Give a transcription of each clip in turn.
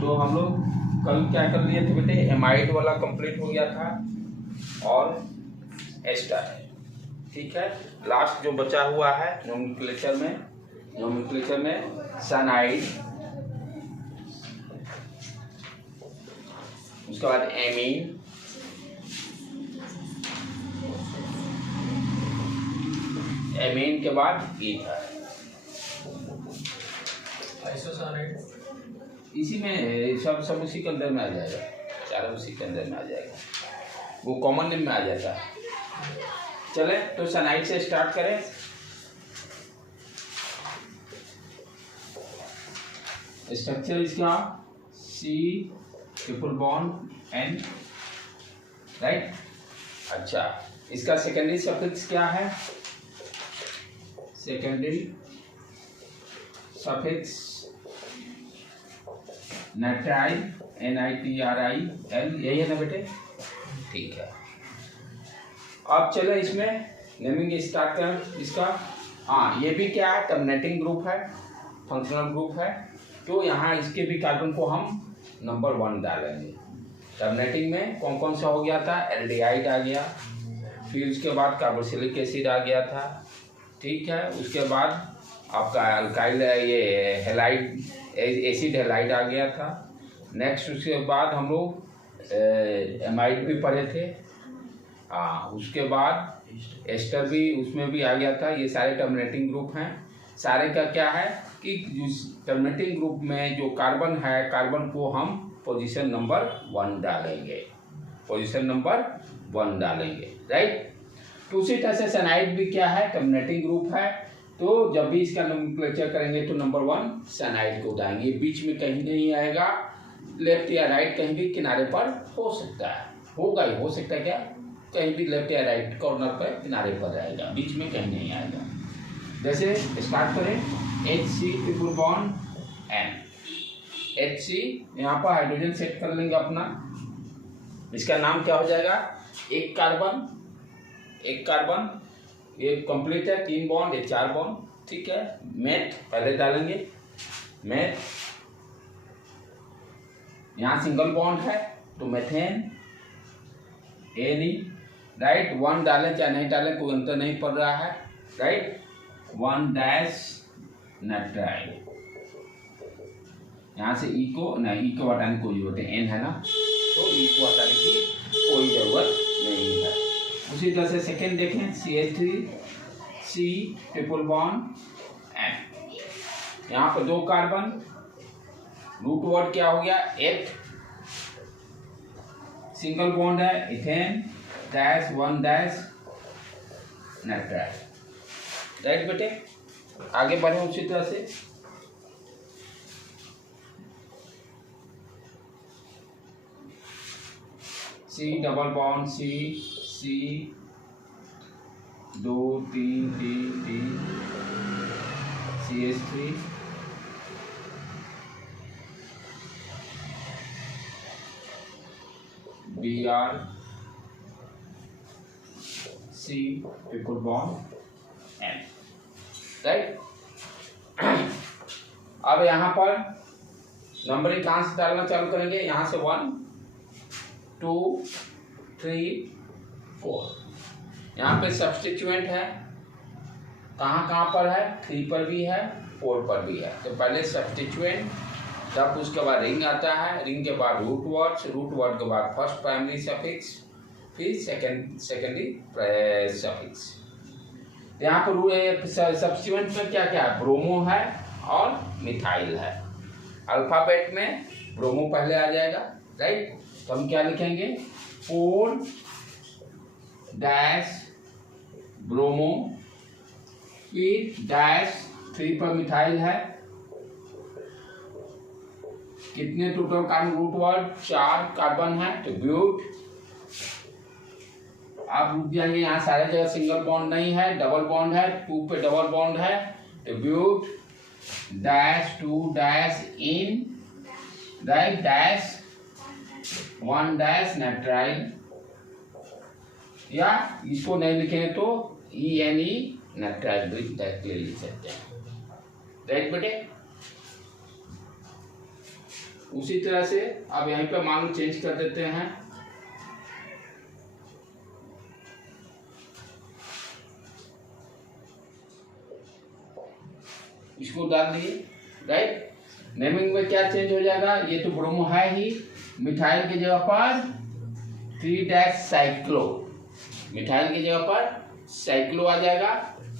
तो हम लोग कल क्या कर लिए थे बेटे, एमाइड वाला कंप्लीट हो गया था और एस्टर, ठीक है। लास्ट जो बचा हुआ है नोमेनक्लेचर में साइनाइड, उसके बाद एमीन, एमीन के बाद ईथर, आइसोसाइनाइड इसी में सब उसी के अंदर में आ जाएगा, चारों उसी के अंदर में आ जाएगा, वो कॉमन नेम में आ जाता है। चले तो साइनाइड से स्टार्ट करें। स्ट्रक्चर इसका C triple bond N, right. अच्छा, इसका सेकेंडरी सफिक्स क्या है? सेकेंडरी सफिक्स नाइट्राइल, NITRIL, यही है ना बेटे? ठीक है। अब चलो इसमें नेमिंग स्टार्ट करें इसका। हाँ, ये भी क्या है, टर्मिनेटिंग ग्रुप है, फंक्शनल ग्रुप है, तो यहाँ इसके भी कार्बन को हम नंबर 1 डालेंगे। टर्मिनेटिंग में कौन कौन सा हो गया था? एल्डिहाइड आ गया, फिर उसके बाद कार्बोक्सिलिक एसिड आ गया था, ठीक है। उसके बाद आपका अल्काइल ये हेलाइड एसिड हेलाइड आ गया था। नेक्स्ट उसके बाद हम लोग एमाइड भी पढ़े थे, हाँ। उसके बाद एस्टर भी उसमें भी आ गया था। ये सारे टर्मिनेटिंग ग्रुप हैं। सारे का क्या है कि टर्मिनेटिंग ग्रुप में जो कार्बन है, कार्बन को हम पोजीशन नंबर 1 डालेंगे, पोजीशन नंबर 1 डालेंगे, राइट। तो उसी तरह से साइनाइड भी क्या है, टर्मिनेटिंग ग्रुप है, तो जब भी इसका नोमेनक्लेचर करेंगे तो नंबर 1 साइनाइड को उठाएंगे। बीच में कहीं नहीं आएगा, लेफ्ट या राइट कहीं भी किनारे पर हो सकता है, होगा ही, हो सकता है क्या, कहीं भी लेफ्ट या राइट कॉर्नर पर किनारे पर रहेगा, बीच में कहीं नहीं आएगा। जैसे स्टार्ट करें, HC triple bond N, HC यहाँ पर हाइड्रोजन सेट कर लेंगे अपना। इसका नाम क्या हो जाएगा? एक कार्बन, ये कंप्लीट है, 3 बॉन्ड, ये 4 बॉन्ड, ठीक है। मेथ पहले डालेंगे, मेथ, यहाँ सिंगल बॉन्ड है तो मेथेन, एनी, राइट। 1 डालें चाहे नहीं डालें कोई अंतर नहीं पड़ रहा है, राइट। 1 डैश नाइट्राइल, यहाँ से ई को नहीं, ई को हटाने की कोई जरूरत है, N है ना, तो ई को हटाने की कोई जरूरत नहीं है। उसी तरह से सेकेंड देखें, CH3C ट्रिपल बॉन्ड N, यहाँ पर 2 कार्बन, रूट वर्ड क्या हो गया, एथ, सिंगल बॉन्ड है, ethane dash 1 dash nitrile, right बेटे। आगे बढ़े उसी तरह से, C double bond C 2 3 T CH3 Br C triple bond N, right. अब यहाँ पर नंबरिंग कहाँ से डालना चालू करेंगे? यहाँ से 1 2 3 4, यहाँ पे सब्स्टिट्यूएंट है, कहाँ पर है, 3 पर भी है, 4 पर भी है। तो पहले सब्स्टिट्यूएंट, तब उसके बाद रिंग आता है, रिंग के बाद रूट वर्ड के बाद फर्स्ट प्राइमरी सफिक्स, फिर सेकेंडरी सफिक्स। यहाँ पर सब्स्टिट्यूएंट में क्या क्या है? ब्रोमो है और मिथाइल है। अल्फाबेट में ब्रोमो पहले आ जाएगा, राइट। तो हम क्या लिखेंगे? 4 डैश ब्रोमो, फिर डैश 3 पर मिथाइल है। कितने total carbon? Root word 4 carbon है, तो ब्यूट। आप रुक जाएंगे, यहाँ सारे जगह सिंगल बॉन्ड नहीं है, डबल बॉन्ड है, 2 पे डबल बॉन्ड है, तो but dash 2 dash yne, right, dash 1 dash nitrile, या इसको नहीं लिखेंगे तो ENE नाइट्राइल ले लिख सकते हैं, राइट बेटे। उसी तरह से अब यहीं पे मान लो चेंज कर देते हैं, इसको डाल दिए, राइट। नेमिंग में क्या चेंज हो जाएगा, ये तो ब्रोमो है ही, मिथाइल की जगह पर 3-साइक्लो, मिथाइल की जगह पर साइक्लो आ जाएगा,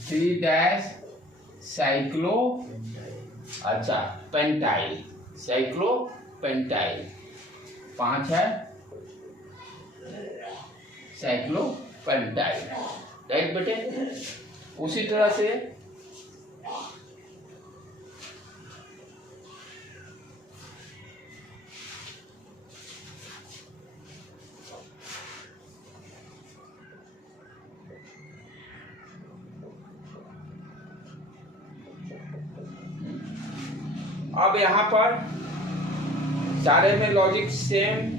3-साइक्लो, अच्छा पेंटाइल, साइक्लो पेंटाइल 5 है, साइक्लो पेंटाइल, राइट बेटे। उसी तरह से अब यहाँ पर सारे में लॉजिक सेम,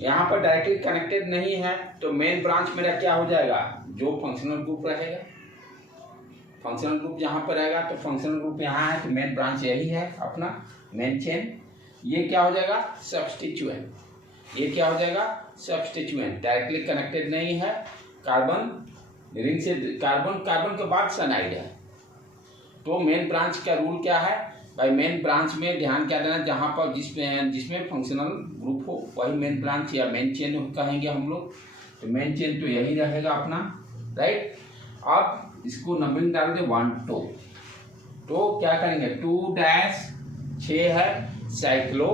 यहाँ पर डायरेक्टली कनेक्टेड नहीं है, तो मेन ब्रांच मेरा क्या हो जाएगा, जो फंक्शनल ग्रुप रहेगा, फंक्शनल ग्रुप यहाँ पर रहेगा, तो फंक्शनल ग्रुप यहाँ है, तो मेन ब्रांच यही है अपना मेन चेन। ये क्या हो जाएगा, सब्स्टिट्यूएंट, ये क्या हो जाएगा, सब्स्टिट्यूएंट, डायरेक्टली कनेक्टेड नहीं है, कार्बन रिंग से, कार्बन के बाद सनाइड है। तो मेन ब्रांच का रूल क्या है भाई, मेन ब्रांच में ध्यान क्या देना, जहाँ पर जिसमें फंक्शनल ग्रुप हो वही मेन ब्रांच या मेन चेन कहेंगे हम लोग, तो मेन चेन तो यही रहेगा अपना, राइट। अब इसको नंबरिंग डाल दे 1, 2, तो क्या करेंगे 2-6 है, साइक्लो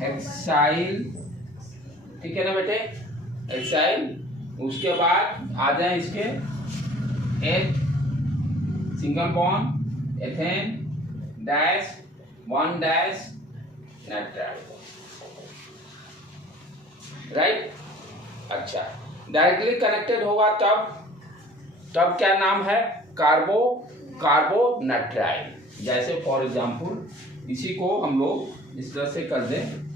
हेक्साइल, ठीक है ना बेटे, हेक्साइल। उसके बाद आ जाए इसके 8 single bond ethane -1 nitrile, right. अच्छा, डायरेक्टली कनेक्टेड होगा तब क्या नाम है, कार्बोनाइट्राइल। जैसे फॉर एग्जांपल इसी को हम लोग इस तरह से कर दें,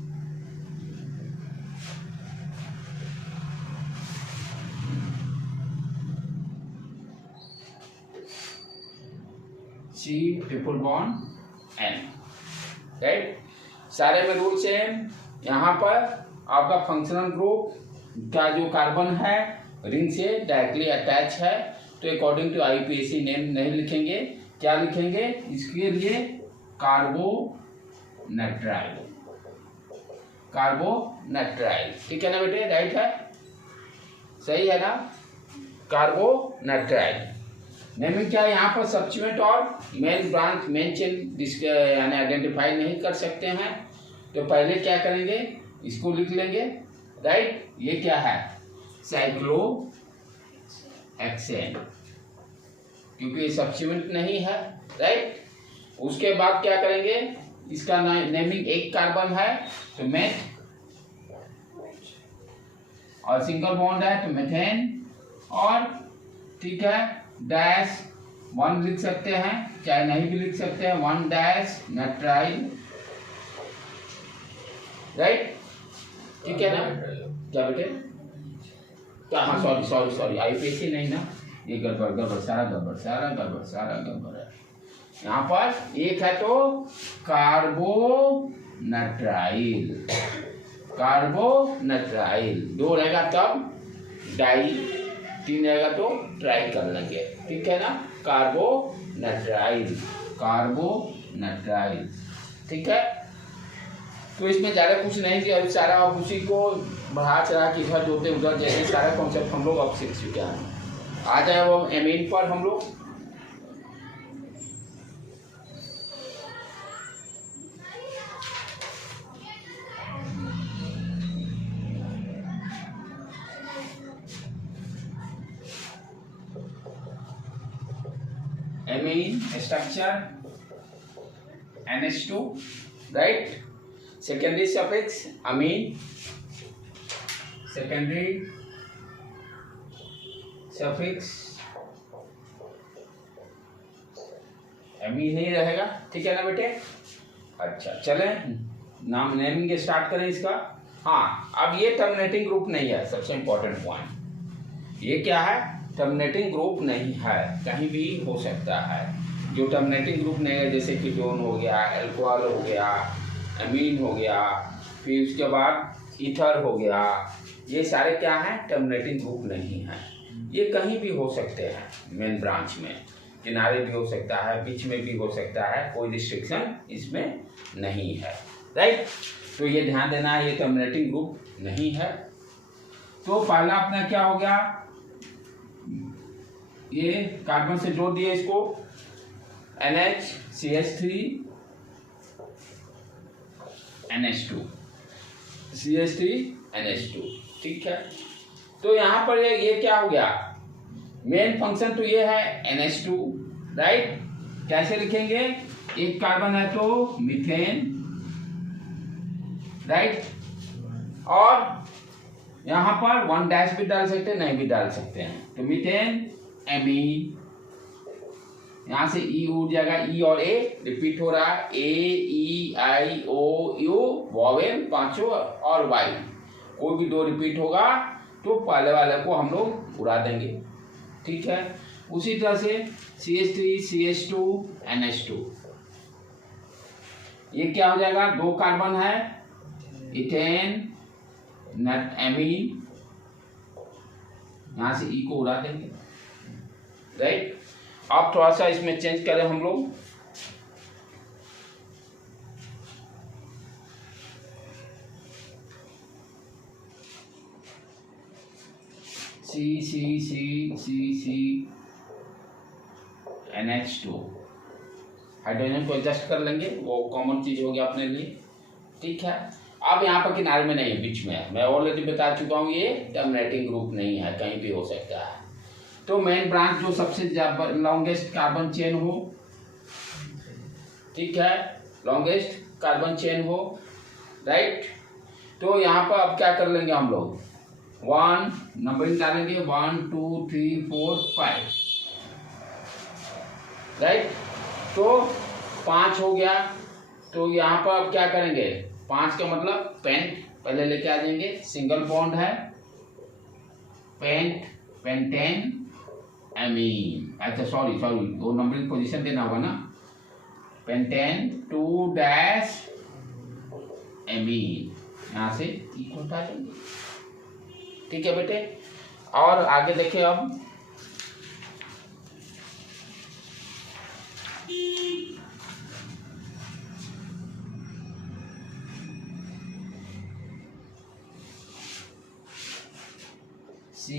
C∼N, राइट। सारे में रूल सेम। यहाँ पर आपका फंक्शनल ग्रुप का जो कार्बन है रिंग से डायरेक्टली अटैच है, तो अकॉर्डिंग टू IUPAC नेम नहीं लिखेंगे, क्या लिखेंगे इसके लिए, कार्बोनाइट्राइल, ठीक है ना बेटे, राइट है, सही है ना, कार्बोनाइट्राइल। नेमिंग क्या है, यहाँ पर सब्स्टिट्यूएंट और मेन ब्रांच मेन चेन यानी आइडेंटिफाई नहीं कर सकते हैं, तो पहले क्या करेंगे, इसको लिख लेंगे, राइट। ये क्या है, साइक्लोहेक्सेन, क्योंकि ये सब्स्टिट्यूएंट नहीं है, राइट। उसके बाद क्या करेंगे, इसका नेमिंग एक कार्बन है तो मेथ, और सिंगल बॉन्ड है तो मेथेन, और ठीक है -1 लिख सकते हैं, चाहे नहीं भी लिख सकते हैं, 1 नाइट्राइल, राइट, ठीक है ना, क्या बेटे, हाँ सॉरी IUPAC नहीं ना, ये गड़बड़ सारा गड़बड़ है। यहाँ पर एक है तो कार्बोनाइट्राइल, 2 रहेगा तब डाई, 3 रहेगा तो ट्राई कर लेंगे, ठीक है ना, कार्बोनाइट्राइल, ठीक है। तो इसमें ज़्यादा कुछ नहीं किया, सारा आप उसी को बढ़ा चढ़ा के इधर जोड़ते उधर जैसे सारा कॉन्सेप्ट हम लोग अब सीख चुके हैं। आ जाए वो एमीन पर हम लोग, amine structure NH2, right. Secondary suffix amine, secondary suffix amine ही रहेगा, ठीक है ना बेटे। अच्छा चले नाम नेमिंग स्टार्ट करें इसका। हाँ, अब ये टर्मिनेटिंग ग्रुप नहीं है, सबसे इंपॉर्टेंट पॉइंट ये क्या है, टर्मिनेटिंग ग्रुप नहीं है, कहीं भी हो सकता है, जो टर्मिनेटिंग ग्रुप नहीं है, जैसे कीटोन हो गया, अल्कोहल हो गया, अमीन हो गया, फिर उसके बाद ईथर हो गया, ये सारे क्या हैं, टर्मिनेटिंग ग्रुप नहीं हैं। ये कहीं भी हो सकते हैं, मेन ब्रांच में किनारे भी हो सकता है, बीच में भी हो सकता है, कोई रिस्ट्रिक्शन इसमें नहीं है, राइट। तो ये ध्यान देना है, ये टर्मिनेटिंग ग्रुप नहीं है। तो पहला अपना क्या हो गया, ये कार्बन से जोड़ दिए इसको NH CH3 NH2, ठीक है। तो यहाँ पर ये क्या हो गया, मेन फंक्शन तो ये है NH2, राइट। कैसे लिखेंगे, एक कार्बन है तो मीथेन, राइट, और यहाँ पर 1 भी डाल सकते हैं, नहीं भी डाल सकते हैं, तो मीथेन एमीन, यहाँ से ई उड़ जाएगा, ई और ए रिपीट हो रहा है, AEIOU वॉवेल पांचों और वाई, कोई भी 2 रिपीट होगा तो पहले वाले को हम लोग उड़ा देंगे, ठीक है। उसी तरह से CH3 CH2 NH2, ये क्या हो जाएगा, 2 कार्बन है, इथेन नट एमीन, यहां से ई को उड़ा देंगे, राइट। अब थोड़ा सा इसमें चेंज करें हम लोग, C NH2, हाइड्रोजन को एडजस्ट कर लेंगे, वो कॉमन चीज होगी अपने लिए, ठीक है। अब यहाँ पर किनारे में नहीं है, बीच में है, मैं ऑलरेडी बता चुका हूँ, ये टर्मिनेटिंग ग्रुप नहीं है, कहीं भी हो सकता है। तो मेन ब्रांच जो सबसे लॉन्गेस्ट कार्बन चेन हो, ठीक है, लॉन्गेस्ट कार्बन चेन हो, राइट। तो यहाँ पर अब क्या कर लेंगे हम लोग, 1 नंबरिंग डालेंगे, 1 2 3 4 5, राइट। तो 5 हो गया, तो यहाँ पर अब क्या करेंगे, 5 का मतलब पेंट पहले लेके आ जाएंगे, सिंगल बॉन्ड है, पेंटेन एमीन, अच्छा सॉरी वो नंबरिंग पोजीशन देना होगा ना, पेंटेन 2 एमीन, यहाँ से इक्वल उठा देंगे, ठीक है बेटे। और आगे देखें अब, C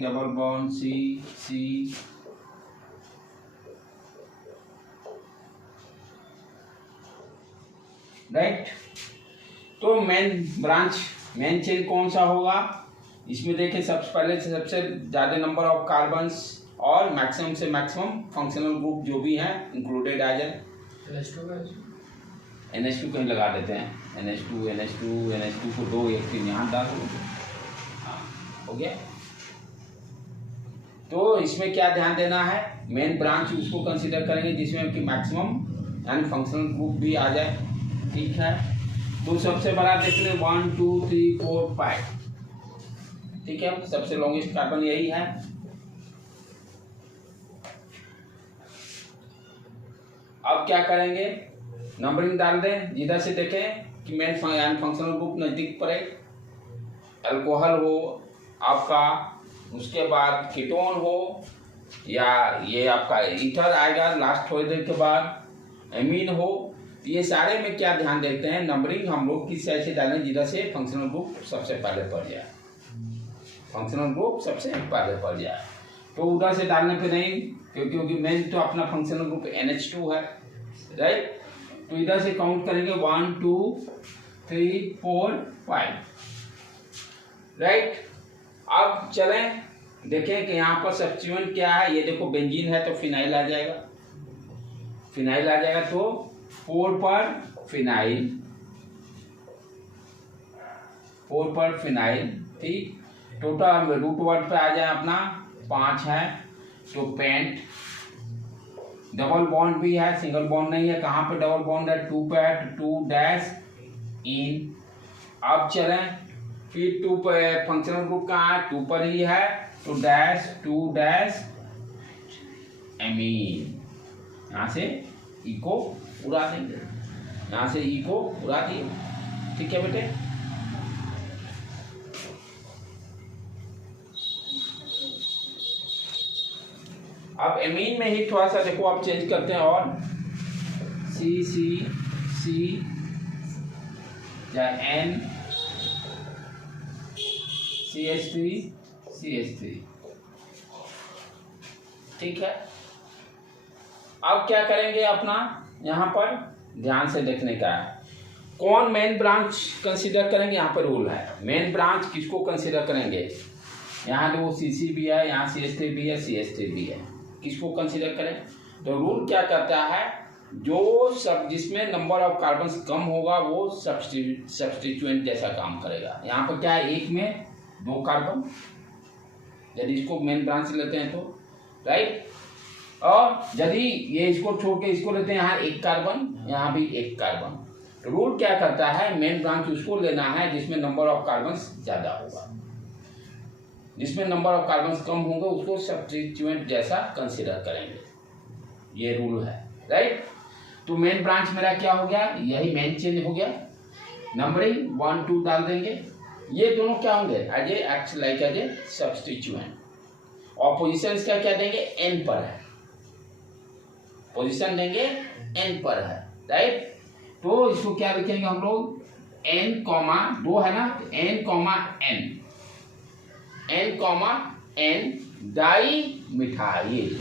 double bond C, right. तो मेन ब्रांच, मेन चेन कौन सा होगा, इसमें देखिए सबसे पहले से सबसे ज्यादा नंबर ऑफ कार्बन्स और मैक्सिमम से मैक्सिमम फंक्शनल ग्रुप जो भी हैं इंक्लूडेड आ जाए। NH2 कहीं लगा देते हैं, NH2 को 2 एक 3 यहाँ डाल दो, हो गया। तो इसमें क्या ध्यान देना है, मेन ब्रांच उसको कंसीडर करेंगे जिसमें कि मैक्सिमम यानी फंक्शनल ग्रुप भी आ जाए, ठीक है। तो सबसे बड़ा देख ले 1 2 3 4 5, ठीक है, सबसे लॉन्गेस्ट कार्बन यही है। अब क्या करेंगे, नंबरिंग डाल दें, जिधर से देखें कि मेन फंक्शनल ग्रुप नजदीक पड़े, अल्कोहल हो आपका, उसके बाद कीटोन हो, या ये आपका ईथर आएगा लास्ट थोड़ी देर के बाद, एमीन हो, ये सारे में क्या ध्यान देते हैं, नंबरिंग हम लोग किस साइड से डालें जिधर से फंक्शनल ग्रुप सबसे पहले पड़ जाए, फंक्शनल ग्रुप सबसे पहले पड़ जाए। तो उधर से डालने पे नहीं, क्योंकि मेन तो अपना फंक्शनल ग्रुप NH2 है, राइट। तो इधर से काउंट करेंगे 1 2 3 4 5, राइट। अब चलें देखें कि यहाँ पर सब्स्टिट्यूएंट क्या है, ये देखो बेंजीन है तो फिनाइल आ जाएगा, फिनाइल आ जाएगा, तो 4 पर फिनाइल, 4 पर फिनाइल, ठीक। टोटल रूट वर्ड पे आ जाए अपना 5 है, तो पेंट, डबल बॉन्ड भी है, सिंगल बॉन्ड नहीं है, कहाँ पे डबल बॉन्ड है, 2 पे है, 2 इन। अब चलें फिर 2 पे फंक्शनल ग्रुप कहाँ है, 2 पर ही है, तो 2 एमीन, यहाँ से ई को उड़ा देंगे, यहाँ से ई को उड़ा दिए। ठीक है बेटे, अब एमीन में ही थोड़ा सा देखो आप चेंज करते हैं, और सी सी सी या एन CH3 ठीक है। अब क्या करेंगे, अपना यहाँ पर ध्यान से देखने का है, कौन मेन ब्रांच कंसीडर करेंगे। यहाँ पर रूल है, मेन ब्रांच किसको कंसीडर करेंगे। यहाँ जो CC भी है, यहाँ CH3 भी है, CH3 भी है, किसको कंसीडर करें। तो रूल क्या करता है, जो सब जिसमें नंबर ऑफ कार्बन्स कम होगा वो सब्स्टिट्यूएंट जैसा काम करेगा। यहाँ पर क्या है, एक में 2 कार्बन, यदि इसको मेन ब्रांच लेते हैं तो, राइट। और यदि ये इसको छोड़ के इसको लेते हैं, यहाँ 1 कार्बन, यहाँ भी 1 कार्बन। तो रूल क्या करता है, मेन ब्रांच उसको लेना है जिसमें नंबर ऑफ कार्बन्स ज़्यादा होगा, जिसमें नंबर ऑफ कार्बन्स कम होंगे उसको सब्स्टिट्यूएंट जैसा कंसिडर करेंगे। ये रूल है, राइट। तो मेन ब्रांच मेरा क्या हो गया, यही मेन चेंज हो गया, नंबरिंग 1 2 डाल देंगे। ये दोनों क्या होंगे, एज ए सब्स्टिट्यूएंट। और पोजीशन का क्या देंगे, n पर है, पोजीशन देंगे n पर है, राइट। तो इसको क्या लिखेंगे हम लोग, n, 2 है ना, n, di methyl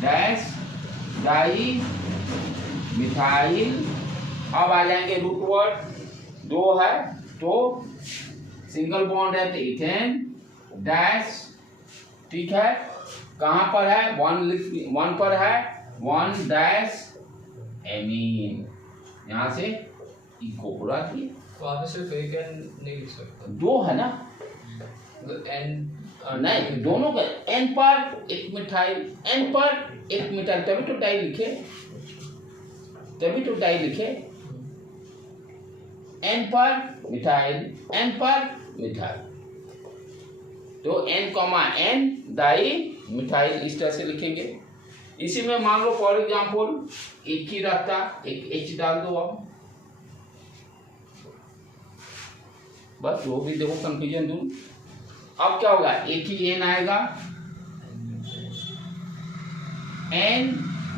dash di methyl. अब आ जाएंगे रूट वर्ड, 2 है तो सिंगल बॉन्ड है तो इथेन डैश, ठीक है। कहाँ पर है, 1 पर है, 1 डैश एमीन। यहाँ से इको पूरा दिए, वहाँ पे सिर्फ एक एन नहीं लिख सकता, 2 है ना, एन नहीं दोनों का, एन पर 1 मिथाइल, एन पर 1 मिथाइल, तभी तो डाई लिखे, एन पर मिथाइल, एन पर मिथाइल। तो n, डाई मिथाइल इस तरह से लिखेंगे। इसी में मान लो फॉर एग्जाम्पल एक ही रहता, एक H डाल दो। अब बस वो भी देखो कंफ्यूजन दूर। अब क्या होगा, एक ही N आएगा, N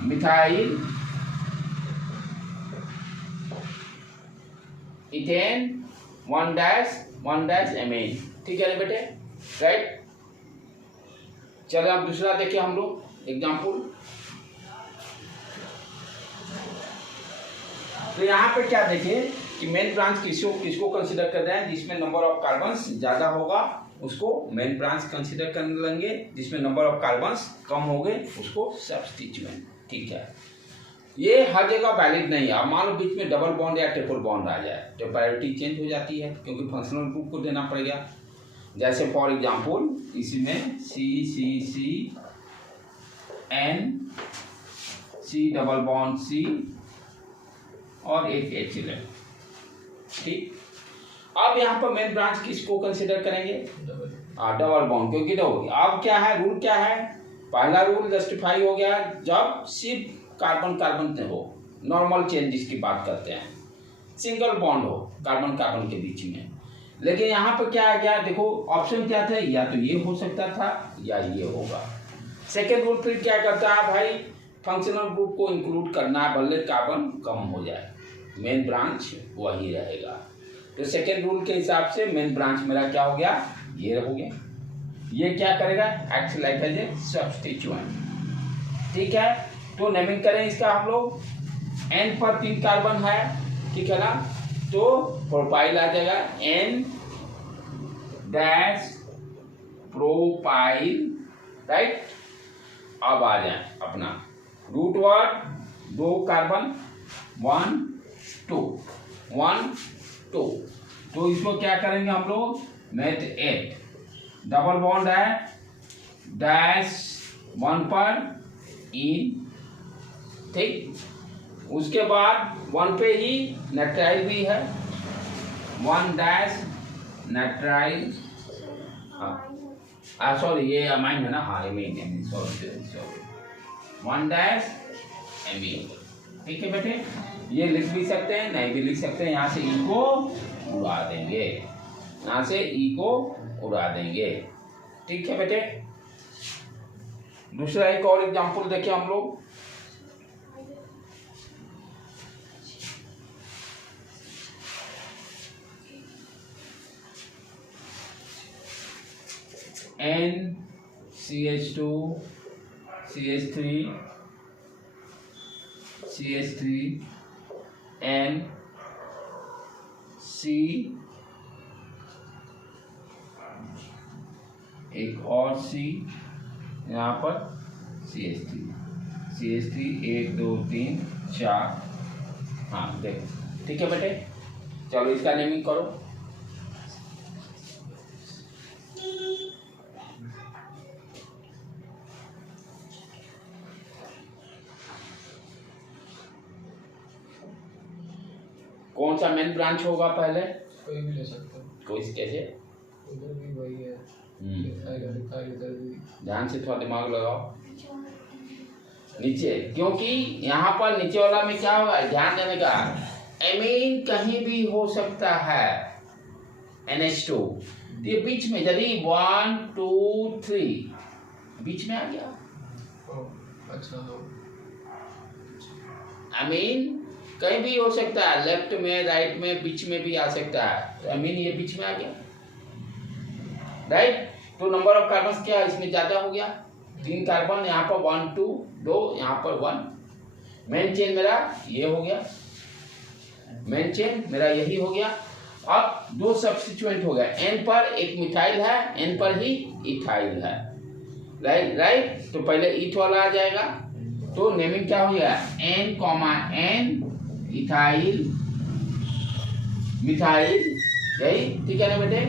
methyl ethane 1 dash amine, ठीक है ना बेटे, राइट। चलो अब दूसरा देखिए हम लोग एग्जाम्पल। तो यहाँ पे क्या देखिए कि मेन ब्रांच किसको कंसीडर कर रहे हैं, जिसमें नंबर ऑफ कार्बन्स ज्यादा होगा उसको मेन ब्रांच कंसीडर कर लेंगे, जिसमें नंबर ऑफ कार्बन्स कम हो गए उसको सब्स्टिट्यूएंट, ठीक है। ये हर जगह वैलिड नहीं है। अब मान लो बीच में डबल बॉन्ड या ट्रिपल बॉन्ड आ जाए तो प्रायोरिटी चेंज हो जाती है, क्योंकि फंक्शनल ग्रुप को देना पड़ेगा। जैसे फॉर एग्जांपल इसमें C N C double bond C और एक H ले, ठीक। अब यहाँ पर मेन ब्रांच किसको कंसिडर करेंगे, डबल बॉन्ड, क्योंकि देखो अब क्या है, रूल क्या है, पहला रूल जस्टिफाई हो गया जब सिर्फ कार्बन हो, नॉर्मल चेंज जिसकी बात करते हैं, सिंगल बॉन्ड हो कार्बन के बीच में। लेकिन यहाँ पर क्या आ गया, देखो ऑप्शन क्या थे, या तो ये हो सकता था या ये होगा। सेकेंड रूल फिर क्या करता है भाई, फंक्शनल ग्रुप को इंक्लूड करना है, भले कार्बन कम हो जाए, मेन ब्रांच वही रहेगा। तो सेकेंड रूल के हिसाब से मेन ब्रांच मेरा क्या हो गया, ये हो गया। ये क्या करेगा, act like as a substituent, ठीक है। तो नेमिंग करें इसका हम लोग, N पर 3 कार्बन है, ठीक है ना, तो प्रोपाइल आ जाएगा N डैश प्रोपाइल, राइट। अब आ जाए अपना रूट वर्ड, 2 कार्बन 1 2, तो इसको क्या करेंगे हम लोग, मेथ 8 डबल बॉन्ड है डैश 1 पर इन, ठीक। उसके बाद 1 पे ही नाइट्राइल भी है, 1 डैश नाइट्राइल, सॉरी ये अमाइन है ना, हाँ एमीन, सॉरी 1 डैश एमीन। ठीक है बेटे, ये लिख भी सकते हैं, नहीं भी लिख सकते हैं। यहाँ से ई को उड़ा देंगे, यहाँ से ई को उड़ा देंगे। ठीक है बेटे, दूसरा एक और एग्जांपल देखें हम लोग। NCH2 CH3 CH3 N C, एक और C, यहाँ पर CH3 1 2 3 4। हाँ देखो, ठीक है बेटे, चलो इसका नेमिंग करो। कौन सा मेन ब्रांच होगा पहले? कोई भी ले सकते हो। कोई कैसे? उधर भी वही है, लिखा है इधर भी। ध्यान से थोड़ा दिमाग लगाओ। नीचे, क्योंकि यहाँ पर नीचे वाला में क्या होगा, ध्यान देने का, एमीन कहीं भी हो सकता है। NH2 ये बीच में, यदि 1 2 3 बीच में आ गया, अच्छा हो, एमीन कहीं भी हो सकता है, लेफ्ट में, राइट में, बीच में भी आ सकता है। तो एमीन ये बीच में आ गया, राइट। तो नंबर ऑफ कार्बन क्या है इसमें, ज्यादा हो गया, 3 कार्बन, यहाँ पर 1 2 2, यहाँ पर 1। मेन चेन मेरा ये हो गया, मेन चेन मेरा यही हो गया। अब 2 सब्स्टिट्यूएंट हो गया, N पर एक मिथाइल है, N पर ही इथाइल है, राइट। तो पहले ईथ वाला आ जाएगा, तो नेमिंग क्या हो गया, N, इथाइल मिथाइल, यही ठीक है ना बेटे।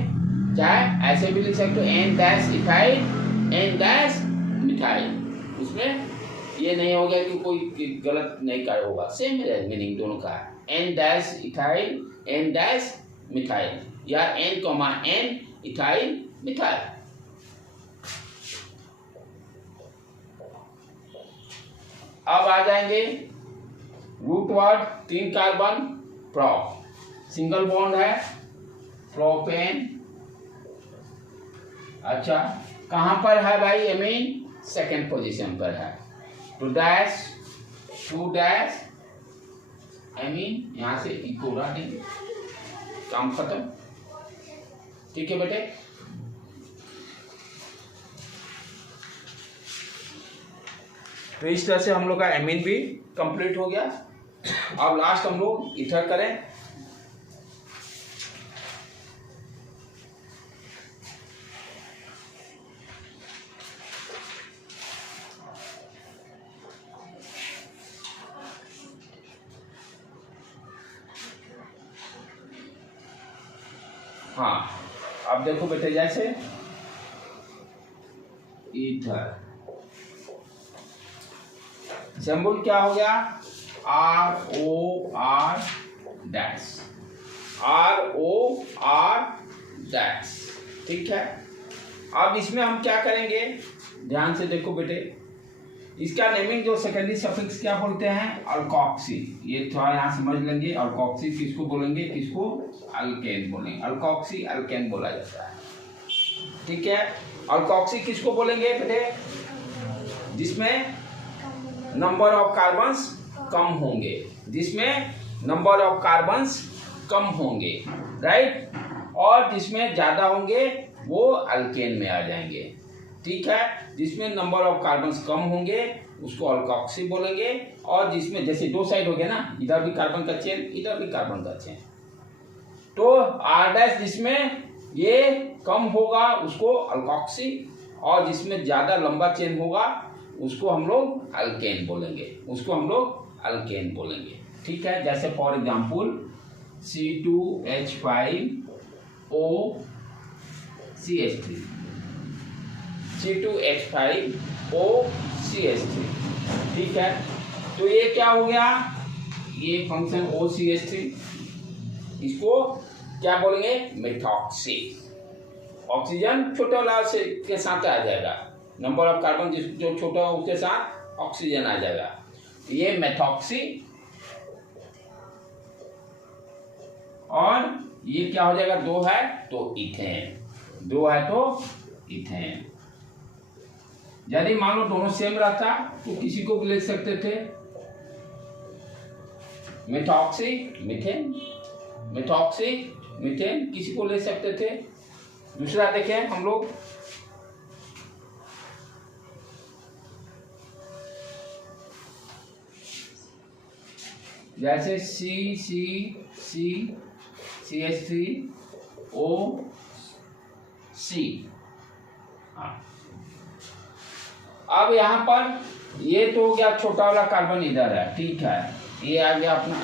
चाहे ऐसे भी लिख सकते हो, N- इथाइल, N- मिथाइल। उसमें ये नहीं हो गया कि कोई गलत नहीं कर होगा, सेम मीनिंग दोनों का है। N- इथाइल, N- मिथाइल, या N, इथाइल मिथाइल। अब आ जाएंगे root word, 3 carbon, prop, single bond है, प्रोपेन। अच्छा, कहां पर है भाई एमीन, सेकेंड पोजीशन पर है। 2 डैश एमीन, यहां से इको उड़ा देंगे, काम खत्म। ठीक है बेटे, तो इस तरह से हम लोग का एमीन भी कंप्लीट हो गया। अब लास्ट हम लोग ईथर करें। हाँ, अब देखो बेटे, जैसे ईथर सिंबल क्या हो गया, ROR डैश, ROR डैश। ठीक है, अब इसमें हम क्या करेंगे, ध्यान से देखो बेटे, इसका नेमिंग जो सेकेंडरी सफिक्स क्या बोलते हैं, अल्कोक्सी। ये थोड़ा यहाँ समझ लेंगे, अल्कोक्सी किसको बोलेंगे, किसको, अल्केन बोलेंगे। अल्कोक्सी अल्केन बोला जाता है। ठीक है, अल्कोक्सी किसको बोलेंगे बेटे, जिसमें नंबर ऑफ कार्बन्स कम होंगे, जिसमें नंबर ऑफ कार्बन्स कम होंगे, राइट। और जिसमें ज्यादा होंगे वो अल्केन में आ जाएंगे। ठीक है, जिसमें नंबर ऑफ कार्बन्स कम होंगे उसको अल्कोक्सी बोलेंगे। और जिसमें जैसे 2 साइड हो गया ना, इधर भी कार्बन का चेन, इधर भी कार्बन का चेन, तो R डैश जिसमें ये कम होगा उसको अल्कोक्सी, और जिसमें ज्यादा लंबा चेन होगा उसको हम लोग अल्केन बोलेंगे, उसको हम लोग अल्केन बोलेंगे। ठीक है, जैसे for example C2H5O CH3, C2H5O CH3। ठीक है, तो ये क्या हो गया, ये फंक्शन OCH3, इसको क्या बोलेंगे, मेथॉक्सी। ऑक्सीजन छोटा वाला से के साथ आ जाएगा, नंबर ऑफ कार्बन जो छोटा हो उसके साथ ऑक्सीजन आ जाएगा। ये मेथॉक्सी, और ये क्या हो जाएगा, 2 है तो इथेन, 2 है तो इथेन। यदि मान लो दोनों सेम रहता तो किसी को भी लिख सकते थे मेथॉक्सी मीथेन, मेथॉक्सी मीथेन, किसी को ले सकते थे। दूसरा देखें हम लोग, जैसे CH3OC। हाँ, अब यहाँ पर ये तो हो गया छोटा वाला कार्बन इधर है, ठीक है, ये आ गया अपना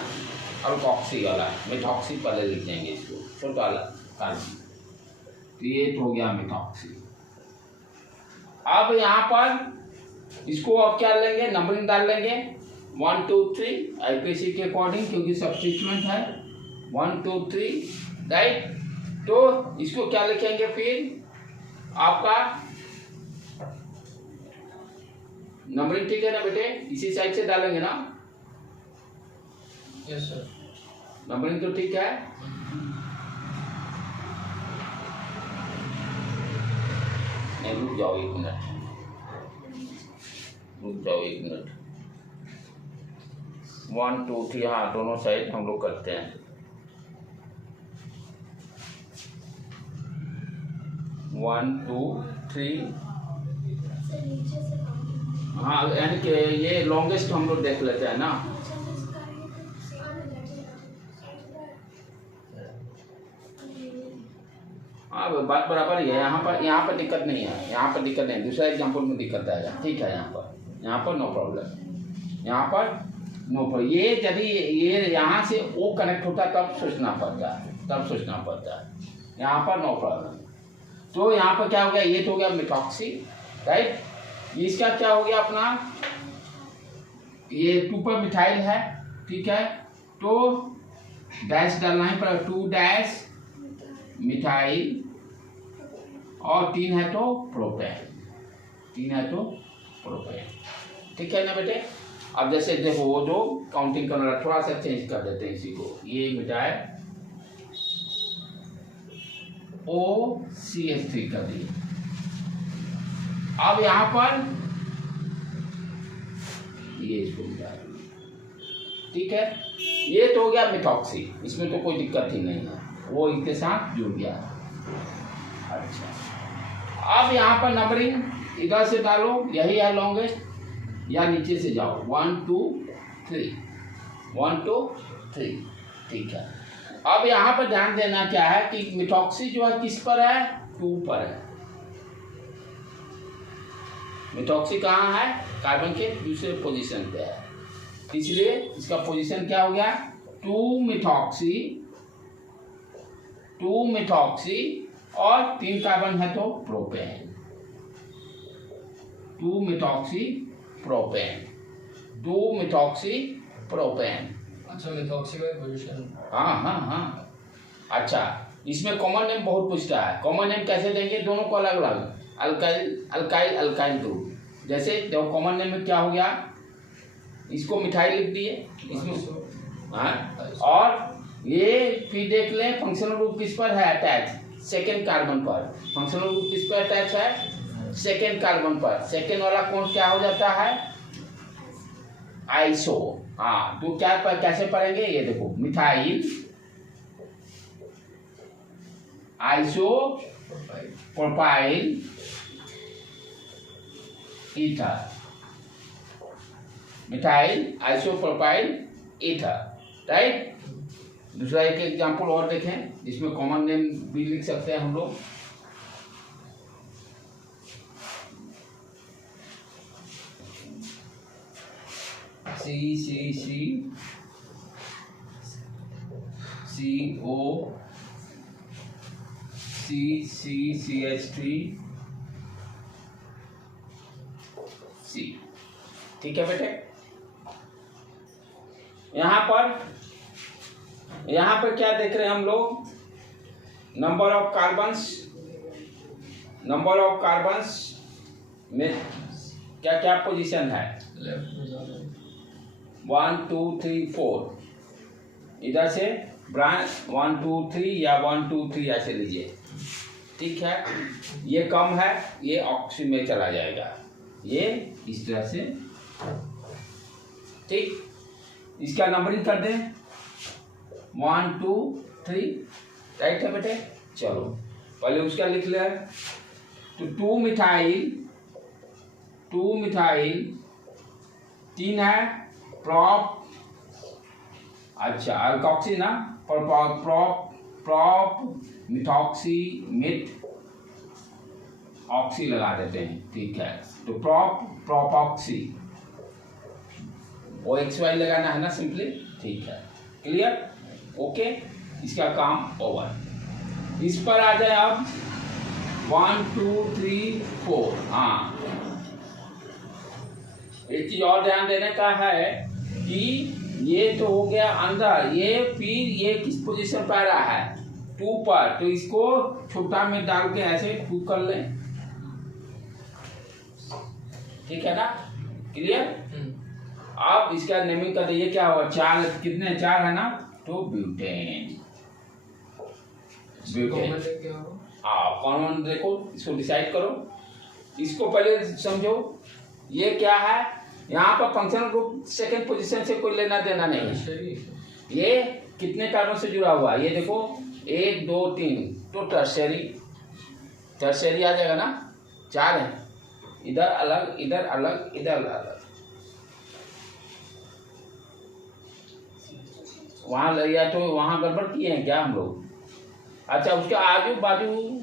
अल्कोक्सी वाला, मेथॉक्सी पहले लिख देंगे इसको, छोटा वाला कार्बन, तो ये तो हो गया मेथॉक्सी। अब यहाँ पर इसको अब क्या लेंगे, नंबरिंग डाल लेंगे 1 2 3 आईपीसी के अकॉर्डिंग, क्योंकि सब्स्टिट्यूएंट है 1 2 3, राइट। तो इसको क्या लिखेंगे फिर आपका नंबरिंग, ठीक है ना बेटे, इसी साइड से डालेंगे ना। Yes sir. नंबरिंग तो ठीक है। नहीं, रुक जाओ 1 मिनट, रुक जाओ 1 मिनट। 1 2 3, हाँ दोनों साइड हम लोग करते हैं। 1 2 3, हाँ यानी कि ये लॉन्गेस्ट हम लोग देख लेते हैं ना। हाँ बात बराबर ही है, यहाँ पर दिक्कत नहीं है, यहाँ पर दिक्कत नहीं है, दूसरा एग्जाम्पल में दिक्कत आएगा, ठीक है। यहाँ पर नो प्रॉब्लम, यहाँ पर नो प्रॉब्लम। ये यदि ये यहाँ से ओ कनेक्ट होता तब सोचना पड़ता है, यहाँ पर नो प्रॉब्लम। तो यहाँ पर क्या हो गया, ये तो हो गया मेथॉक्सी, राइट। इसका क्या हो गया अपना, ये 2 पर मिथाइल है, ठीक है, तो डैश डालना ही पड़ेगा, 2 डैश मिथाइल, और 3 है तो प्रोपेन, 3 है तो प्रोपेन, ठीक है ना बेटे। अब जैसे देखो वो जो काउंटिंग करना है, थोड़ा सा चेंज कर देते हैं इसी को, ये मिटाए OCH3 कर दिए। अब यहाँ पर ये इसको मिटा, ठीक है, ये तो हो गया मेथॉक्सी, इसमें तो कोई दिक्कत ही नहीं है, वो इनके साथ जुड़ गया। अच्छा, अब यहाँ पर नंबरिंग इधर से डालो, यही है लॉन्गेस्ट, या नीचे से जाओ 1 2 3, 1 2 3, ठीक है। अब यहाँ पर ध्यान देना क्या है कि मेथॉक्सी जो है किस पर है, 2 पर है। मेथॉक्सी कहाँ है, कार्बन के दूसरे पोजीशन पे है, इसलिए इसका पोजीशन क्या हो गया, 2 मेथॉक्सी और 3 कार्बन है तो प्रोपेन, 2 मेथॉक्सी प्रोपेन। अच्छा, मेथॉक्सी का पोजीशन, हाँ। अच्छा, इसमें कॉमन नेम बहुत पूछता है, कॉमन नेम कैसे देंगे, दोनों को अलग अलग, अल्काइल ग्रुप। जैसे देखो कॉमन नेम में क्या हो गया, इसको मिथाइल लिख दिए इसमें, हाँ, और ये फिर देख लें फंक्शनल ग्रुप किस पर है अटैच, सेकेंड कार्बन पर। फंक्शनल ग्रुप किस पर अटैच है, सेकेंड कार्बन पर। सेकेंड वाला कौन क्या हो जाता है, आइसो। हाँ, तो क्या पर कैसे पढ़ेंगे, ये देखो methyl iso propyl ether, methyl isopropyl ether, right. दूसरा एक एग्जांपल और देखें जिसमें कॉमन नेम भी लिख सकते हैं हम लोग। CH3, ठीक है बेटे। यहाँ पर क्या देख रहे हैं हम लोग, नंबर ऑफ कार्बन्स में क्या क्या पोजीशन है, लेफ्ट में जा रहे हैं, 1 2 3 4, इधर से ब्रांच 1 2 3 या 1 2 3 ऐसे लीजिए, ठीक है। ये कम है, ये ऑक्सी में चला जाएगा, ये इस तरह से, ठीक। इसका नंबरिंग कर दें 1 2 3, राइट है बेटे। चलो पहले उसका लिख ले, तो 2 मिथाइल 3 है प्रॉप, अच्छा अल्कोक्सी ना, प्रॉप मिथॉक्सी मिथ ऑक्सी लगा देते हैं, ठीक है। तो प्रॉपॉक्सी, वो XY लगाना है ना सिंपली, ठीक है, क्लियर, ओके। इसका काम ओवर। इस पर आ जाए अब 1 2 3 4, हाँ एक चीज और ध्यान देने का है कि ये तो हो गया अंदर, ये फिर ये किस पोजीशन पर आ रहा है 2 पर, तो इसको छोटा में डाल के ऐसे खुद कर लें, ठीक है ना, क्लियर। अब इसका नेमिंग कर दीजिए, क्या हुआ, 4 कितने 4 है ना, तो ब्यूटेन, कॉमन देखो, इसको डिसाइड करो, इसको पहले समझो, ये क्या है, यहाँ पर फंक्शनल ग्रुप सेकंड पोजीशन से कोई लेना देना नहीं है, ये कितने कार्बन से जुड़ा हुआ है, ये देखो 1 2 3, तो टर्शियरी आ जाएगा ना, 4 है, इधर अलग इधर अलग इधर अलग, वहां लिया तो वहां गड़बड़ किए हैं क्या हम लोग। अच्छा उसके आजू बाजू,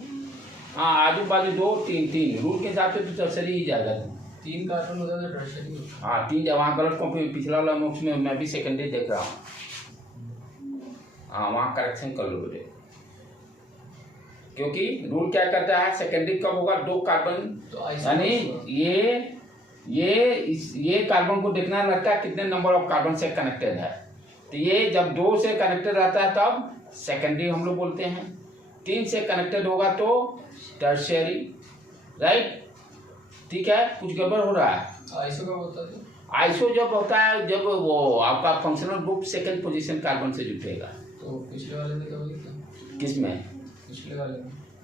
हाँ आजू बाजू 2 3 रूल के हिसाब से तो टर्शियरी ही जाएगा, 3 कार्बन होता है टर्शियरी, हाँ 3, वहाँ गलत कॉपी पिछला वाला नोट्स में मैं भी सेकेंडरी देख रहा हूँ, हाँ वहाँ करेक्शन कर लो बेटे, क्योंकि रूल क्या करता है, सेकेंडरी कब होगा, 2 कार्बन, तो यानी ये कार्बन को देखना रहता है कितने नंबर ऑफ कार्बन से कनेक्टेड है, तो ये जब 2 से कनेक्टेड रहता है तब सेकेंडरी हम लोग बोलते हैं, 3 से कनेक्टेड होगा तो टर्शियरी, राइट, ठीक है। कुछ गड़बड़ हो रहा है, आइसो कब होता है, आइसो जब होता है जब वो आपका functional group second position carbon से जुटेगा, तो पिछले वाले में क्या हो गया, किस में,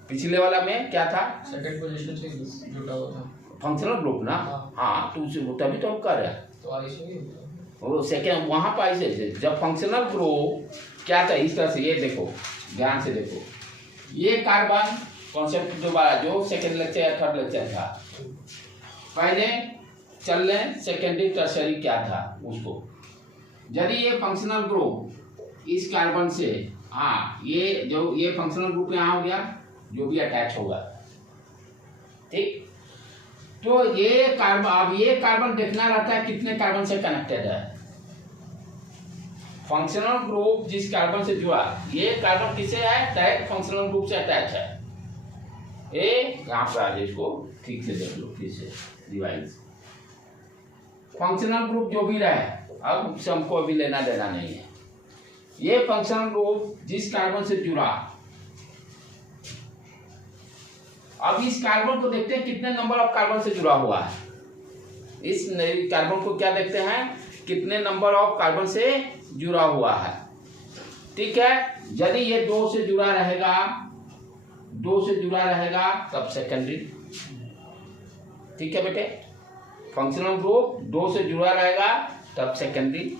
पिछले वाला में क्या था, सेकंड पोजीशन से जुटा हुआ था फंक्शनल ग्रुप ना, हाँ तो तभी तो हम कर रहे हैं, तो आइसो ही होता है, वो सेकेंड वहाँ पर ऐसे जब फंक्शनल ग्रुप क्या था, इस तरह से, ये देखो ध्यान से देखो, ये कार्बन कॉन्सेप्ट दोबारा जो सेकेंड लेक्चर या थर्ड लेक्चर था, पहले चल लें सेकेंडरी टर्शियरी क्या था उसको, यदि ये फंक्शनल ग्रुप इस कार्बन से, हाँ ये जो ये फंक्शनल ग्रुप यहाँ हो गया, जो भी अटैच होगा, ठीक, तो ये कार्बन, अब ये कार्बन देखना रहता है कितने कार्बन से कनेक्टेड है, फंक्शनल ग्रुप जिस कार्बन से जुड़ा, ये कार्बन किससे है, डायरेक्ट फंक्शनल ग्रुप से अटैच है, यहाँ पर आ जाए, इसको ठीक से देख लो फिर से रिवाइज, फंक्शनल ग्रुप जो भी रहे, अब हमको अभी लेना देना नहीं है, ये फंक्शनल ग्रुप जिस कार्बन से जुड़ा, अब इस कार्बन को देखते हैं कितने नंबर ऑफ कार्बन से जुड़ा हुआ है, इस कार्बन को क्या देखते हैं, कितने नंबर ऑफ कार्बन से जुड़ा हुआ है, ठीक है। यदि ये 2 से जुड़ा रहेगा, 2 से जुड़ा रहेगा तब सेकेंडरी, ठीक है बेटे, फंक्शनल ग्रुप 2 से जुड़ा रहेगा तब सेकेंडरी,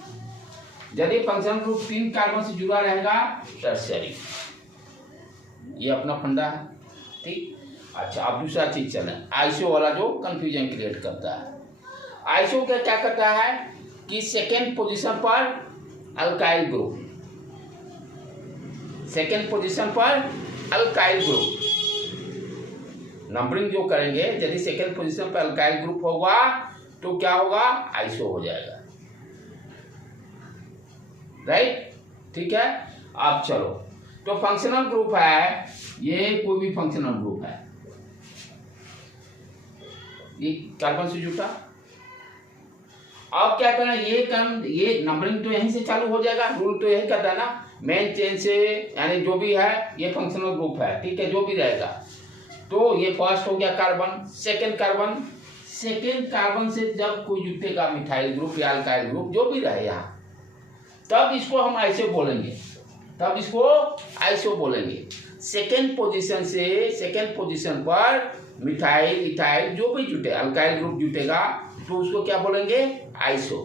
यदि फंक्शनल ग्रुप 3 कार्बन से जुड़ा रहेगा टर्शियरी, ये अपना फंडा है, ठीक। अच्छा अब दूसरा चीज चले, आइसो वाला जो कंफ्यूजन क्रिएट करता है, आइसो क्या करता है कि सेकेंड पोजीशन पर अल्काइल ग्रुप, सेकेंड पोजीशन पर अल्काइल ग्रुप, नंबरिंग जो करेंगे, यदि सेकेंड पोजीशन पर अल्काइल ग्रुप होगा तो क्या होगा, आइसो हो जाएगा, राइट, ठीक है। अब चलो, तो फंक्शनल ग्रुप है, ये कोई भी फंक्शनल ग्रुप है, ये कार्बन से जुटा, अब क्या करना, ये नंबरिंग तो यहीं से चालू हो जाएगा, रूल तो यही करता है ना, मेन चेन से, यानी जो भी है ये फंक्शनल ग्रुप है, ठीक है, जो भी रहेगा, तो ये फर्स्ट हो गया carbon, second carbon second carbon से जब कोई जुटेगा मिथाइल ग्रुप या अल्काइल ग्रुप जो भी रहे यहाँ, तब इसको हम आइसो बोलेंगे, तब इसको आइसो बोलेंगे। सेकेंड पोजीशन पर मिथाइल इथाइल जो भी जुटे, अल्काइल ग्रुप जुटेगा तो उसको क्या बोलेंगे? आइसो।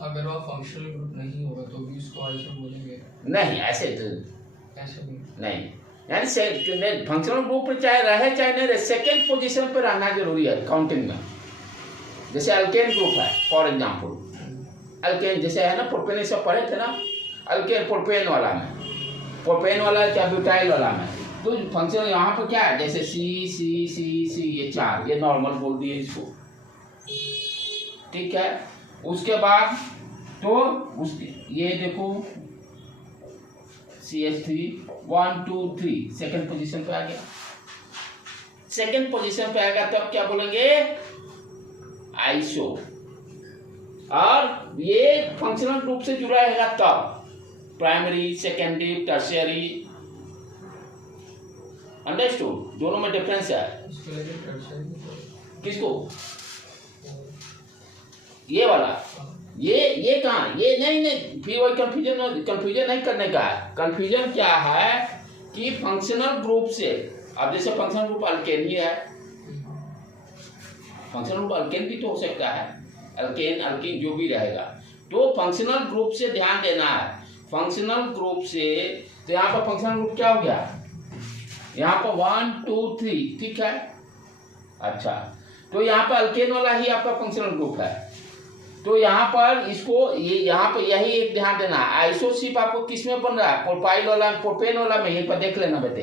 अगर वो फंक्शनल ग्रुप नहीं होगा तो भी उसको आइसो बोलेंगे? नहीं, ऐसे नहीं, यानी फंक्शनल ग्रुप पे चाहे रहे चाहे नहीं रहे, सेकेंड पोजीशन पे रहना जरूरी है काउंटिंग में। जैसे अल्केन ग्रुप है फॉर एग्जांपल, अल्केन जैसे है ना, प्रोपेन सब पढ़े थे ना, अल्केन प्रोपेन वाला में, प्रोपेन वाला क्या ब्यूटाइल वाला में, तो फंक्शन यहाँ पर क्या है, जैसे सी सी सी सी ये 4, ये नॉर्मल बोल दिए इसको, ठीक है। उसके बाद तो ये देखो CH3 1 2 3 सेकेंड पोजीशन पे आ गया। सेकेंड पोजीशन पे आएगा तब क्या बोलेंगे? आइसो। और ये फंक्शनल ग्रुप से जुड़ा रहेगा तब, प्राइमरी सेकेंडरी टर्शियरी, अंडरस्टूड? दोनों में डिफरेंस है। किसको? ये वाला, ये कहाँ, ये नहीं, फिर वही कंफ्यूजन नहीं करने का है। कंफ्यूजन क्या है कि फंक्शनल ग्रुप से, अब जैसे फंक्शनल ग्रुप अल्केन ही है, फंक्शनल ग्रुप अल्केन भी तो हो सकता है, अल्केन अल्कीन जो भी रहेगा, तो फंक्शनल ग्रुप से ध्यान देना है। फंक्शनल ग्रुप से तो यहाँ पर फंक्शनल ग्रुप क्या हो गया, यहाँ पर 1 2 3, ठीक है। अच्छा, तो यहाँ पर अल्केन वाला ही आपका फंक्शनल ग्रुप है, तो यहाँ पर इसको ये यहाँ पर यही एक ध्यान देना है। आइसोशिप आपको किस में बन रहा है? प्रोपाइल वाला, प्रोपेन वाला में, यहीं पर देख लेना बेटे।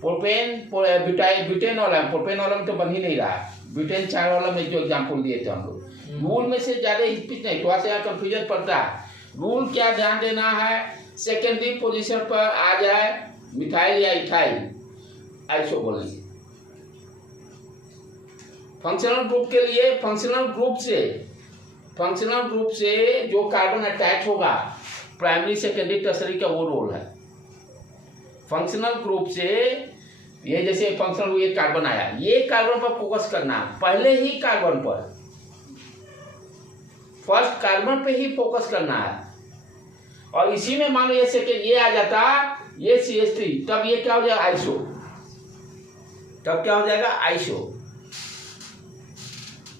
प्रोपेन ब्यूटेन वाला में, प्रोपेन वाला में तो बन ही नहीं रहा है, ब्यूटेन 4 वाला में जो एग्जाम्पल दिए थे हम लोग। रूल में से ज्यादा स्पीच नहीं, थोड़ा सा यहाँ कंफ्यूजन पड़ता है। रूल क्या ध्यान देना है, सेकेंडरी पोजीशन पर आ जाए मिथाइल या इथाइल, आइसो बोलेंगे। फंक्शनल ग्रुप के लिए फंक्शनल ग्रुप से जो कार्बन अटैच होगा, प्राइमरी सेकेंडरी टर्शरी का वो रोल है। फंक्शनल ग्रुप से ये जैसे फंक्शनल ये कार्बन आया, ये कार्बन पर फोकस करना, पहले ही कार्बन पर, फर्स्ट कार्बन पे ही फोकस करना है। और इसी में मान लो ये सेकेंड ये आ जाता, ये CH3, तब ये क्या हो जाएगा? आइसो। तब क्या हो जाएगा? आइसो।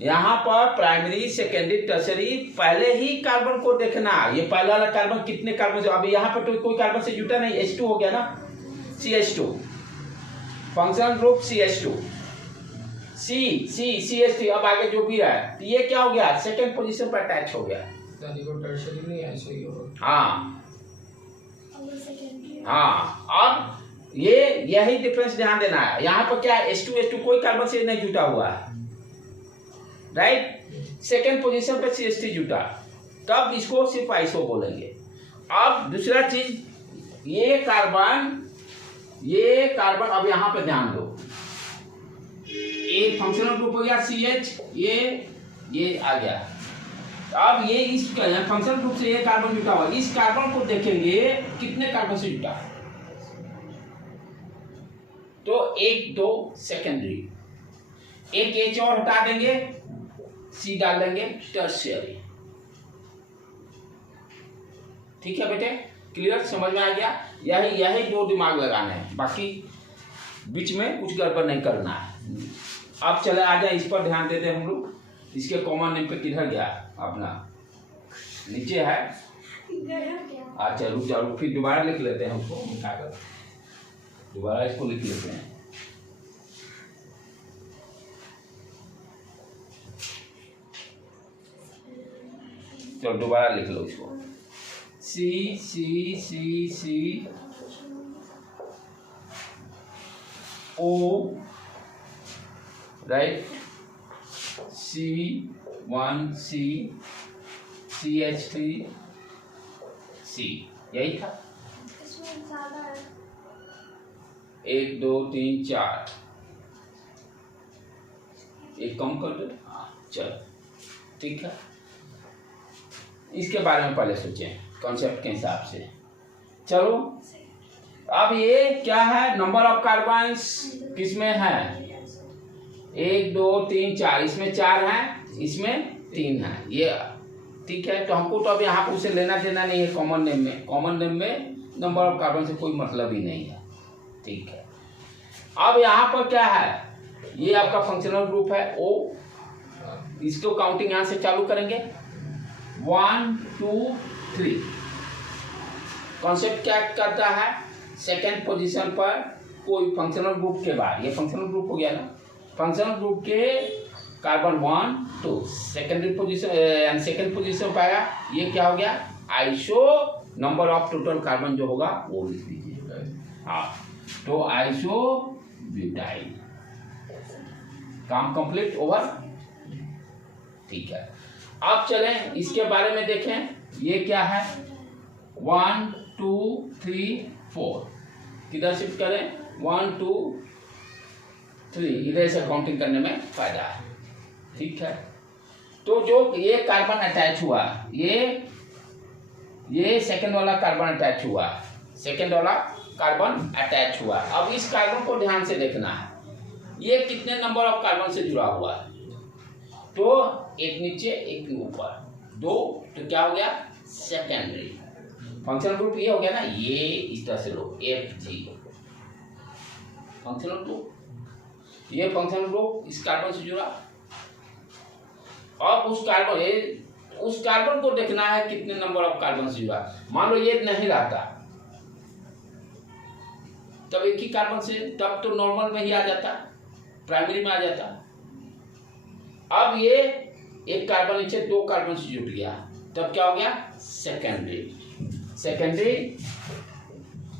यहाँ पर प्राइमरी सेकेंडरी टर्शरी पहले ही कार्बन को देखना, ये पहला वाला कार्बन कितने कार्बन से, अभी यहाँ पर तो कोई कार्बन से जुटा नहीं, H2 हो गया ना, CH2, functional group CH2, CH3, अब आगे जो भी है, तो ये क्या हो गया? सेकेंड पोजीशन पर अटैच हो गया। टर्शियरी नहीं आइसो ही होगा। हाँ, अब ये यही डिफरेंस ध्यान देना है। यहाँ पर क्या है? H2 कोई कार्बन से नहीं जुटा हुआ है, राइट। सेकेंड पोजीशन पे CH3 जुटा, तब इसको सिर्फ आइसो बोलेंगे। अब दूसरा चीज, ये कार्बन अब यहाँ पे ध्यान दो, ये फंक्शनल ग्रुप हो गया CH, ये आ गया। अब ये इस फंक्शनल ग्रुप से ये कार्बन जुटा हुआ, इस कार्बन को देखेंगे कितने कार्बन से जुटा, तो 1 2 सेकेंडरी, एक H और हटा देंगे, C डाल देंगे, टर्शियरी। ठीक है बेटे, क्लियर, समझ में आ गया? यही 2 दिमाग लगाने हैं, बाकी बीच में कुछ गड़बड़ नहीं करना है। अब चले आ जाए, इस पर ध्यान देते हैं हम लोग। इसके कॉमन नेम पे किधर गया अपना, नीचे है। अच्छा रुक जाओ, फिर दोबारा लिख लेते हैं उसको, मिटाकर दोबारा इसको लिख लेते हैं। चलो दोबारा लिख लो इसको, C O, right, C1C CH3 C, यही था। 1 2 3 4, एक कम कर दो। हाँ चलो ठीक है, इसके बारे में पहले सोचें कॉन्सेप्ट के हिसाब से। चलो अब ये क्या है, नंबर ऑफ कार्बन्स किसमें है, 1 2 3 4, इसमें 4 हैं, इसमें 3 हैं, ये ठीक है। तो हमको तो अब यहाँ पर उसे लेना देना नहीं है कॉमन नेम में। कॉमन नेम में नंबर ऑफ कार्बन से कोई मतलब ही नहीं है, ठीक है। अब यहाँ पर क्या है, ये आपका फंक्शनल ग्रुप है O, इसको काउंटिंग यहाँ से चालू करेंगे 1 2 3। कॉन्सेप्ट क्या करता है, सेकेंड पोजीशन पर कोई फंक्शनल ग्रुप के बाद, ये फंक्शनल ग्रुप हो गया ना, फंक्शनल ग्रुप के carbon 1 2 secondary position, second position पर आया, ये क्या हो गया iso, number of total carbon जो होगा वो लिख दीजिए। हाँ, तो आइसो ब्यूटाइल, काम कंप्लीट, ओवर, ठीक है। अब चलें इसके बारे में देखें, ये क्या है 1 2 3 4, किधर शिफ्ट करें 1 2 3, इधर से काउंटिंग करने में फायदा है, ठीक है। तो जो ये कार्बन अटैच हुआ, ये सेकंड वाला कार्बन अटैच हुआ, सेकंड वाला कार्बन अटैच हुआ। अब इस कार्बन को ध्यान से देखना है, ये कितने नंबर ऑफ कार्बन से जुड़ा हुआ है, तो एक नीचे एक ऊपर 2, तो क्या हो गया सेकेंडरी फंक्शनल ग्रुप, ये हो गया ना, ये इस तरह से लो FG फंक्शनल ग्रुप, ये फंक्शनल ग्रुप इस कार्बन से जुड़ा। अब उस कार्बन को देखना है कितने नंबर ऑफ कार्बन से जुड़ा। मान लो ये नहीं रहता, तब एक ही कार्बन से, तब तो नॉर्मल में ही आ जाता, प्राइमरी में आ जाता। अब ये एक कार्बन नीचे 2 कार्बन से जुट गया, तब क्या हो गया सेकेंडरी।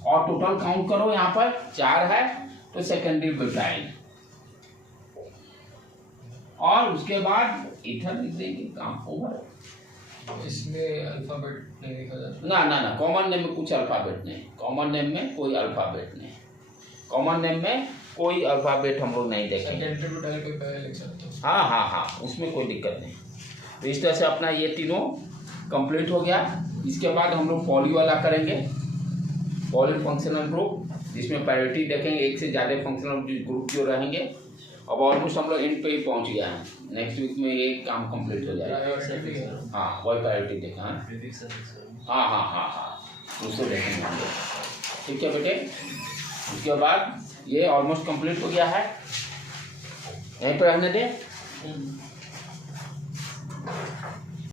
और टोटल काउंट करो, यहाँ पर 4 है, तो सेकेंडरी ब्यूटाइल। और उसके बाद इथर लिख देंगे, काम ओवर। इसमें अल्फाबेट नहीं लिखा जाता? ना, कॉमन नेम में कुछ अल्फाबेट नहीं, कॉमन नेम में कोई अल्फाबेट नहीं, कॉमन नेम में कोई अल्फाबेट हम लोग नहीं देखेंगे। सेकेंडरी ब्यूटाइल को पहले लिख सकते हो? हाँ, उसमें कोई दिक्कत नहीं। तो इस तरह से अपना ये तीनों कंप्लीट हो गया। इसके बाद हम लोग पॉली वाला करेंगे, पॉली फंक्शनल ग्रुप, जिसमें प्रायोरिटी देखेंगे, एक से ज़्यादा फंक्शनल ग्रुप जो रहेंगे। अब ऑलमोस्ट हम लोग एंड पे ही पहुंच गया है, नेक्स्ट वीक में ये काम कंप्लीट हो जाएगा। हाँ, वही प्रायोरिटी देखा है। हाँ, उसको देखेंगे हम लोग, ठीक है बेटे। उसके बाद ये ऑलमोस्ट कंप्लीट हो गया है, यहीं पर रहने दें।